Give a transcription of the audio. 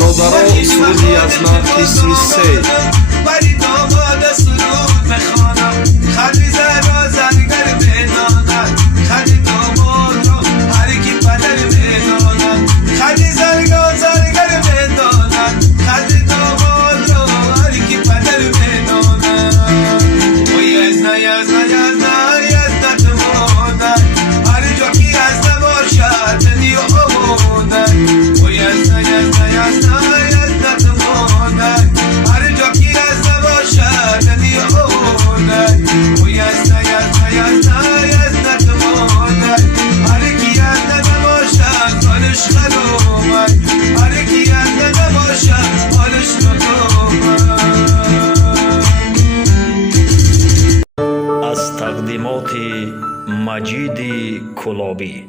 برادران سرودی از من قسم سه. ولی داماد سرود بخوانم، خلی زرا زنگر بدانم، خلی داماد را هر کی پدر بدانم، خلی زرگا زنگر بدانم، خلی داماد را هر کی پدر بدانم. و یزنا یزنا یزنا یزنا تو مادر، هر جا کی یزنا باشد دلی آمادر. و یزنا یزنا یزنا یزنا تو مادر، هر جا کی یزنا باشد دلی آمادر. و یزنا یزنا یزنا یزنا تو مادر، هر کی یزنا نباشد حالش خرابد، هر کی یزنا نباشد حالش خرابد. از تقدیمات مجید کلابی.